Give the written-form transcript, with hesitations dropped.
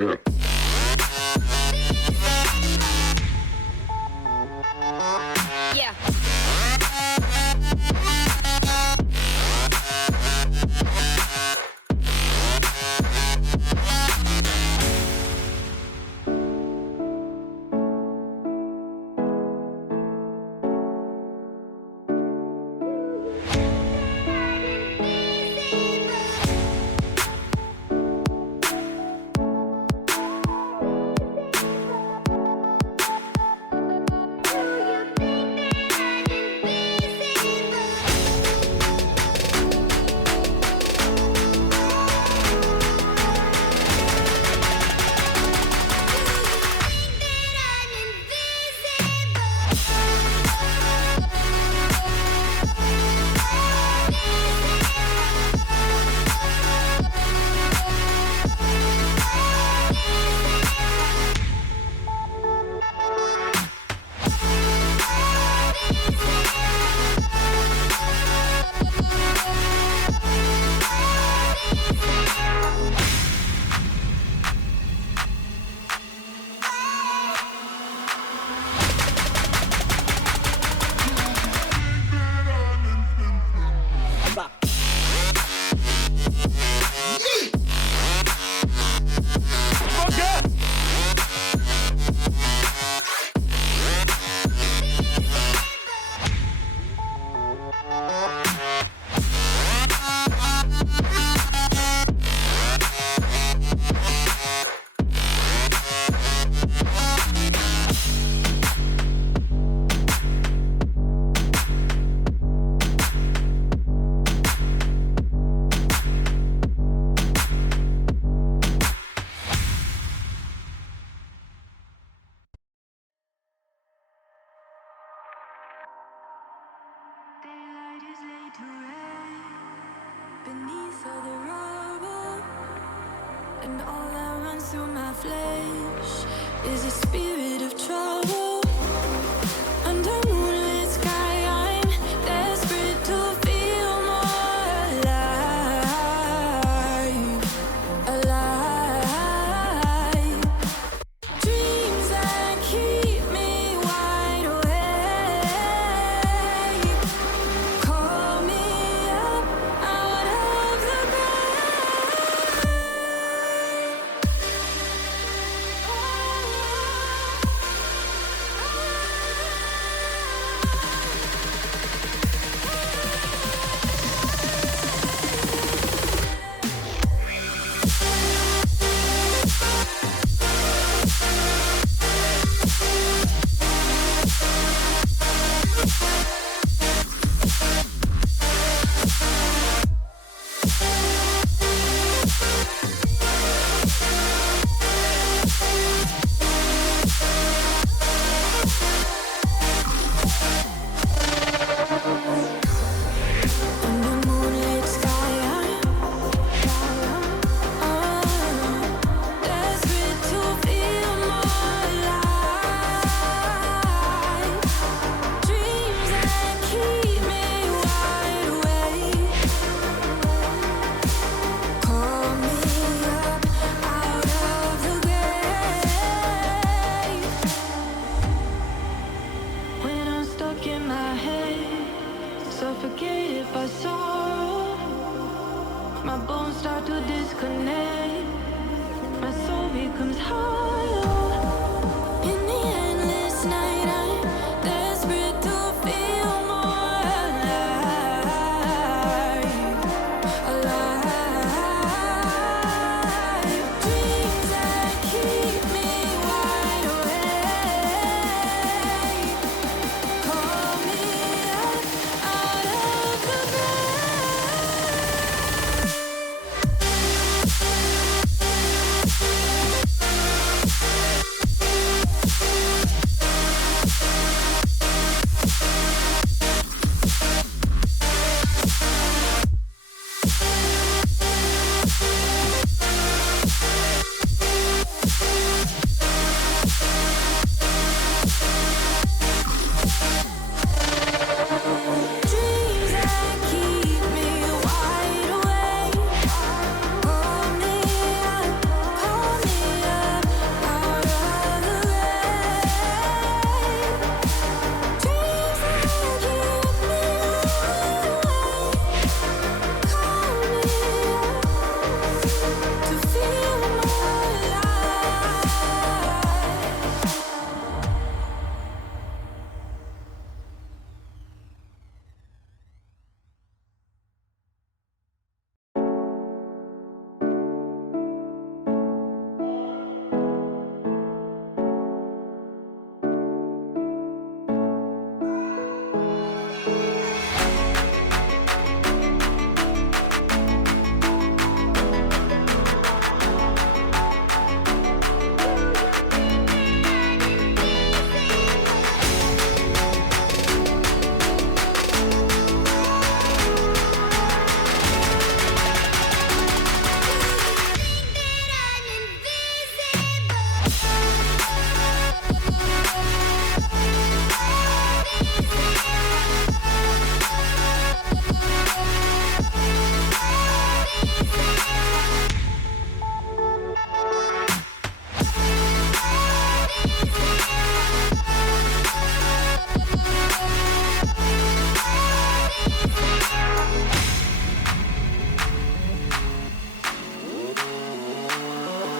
Yeah. Daylight is laid to rest beneath all the rubble, and all that runs through my flesh is a spirit of trouble. Under moonlit sky, I'm desperate to feel more alive, alive. Dreams that keep me wide awake. Call me up out of the grave. Under moonlit sky, I'm desperate to feel more alive. Dreams that keep me wide awake. Call me up out of the grave. When I'm stuck in my head, suffocated by sorrow, my bones start to disconnect. My soul becomes hollow.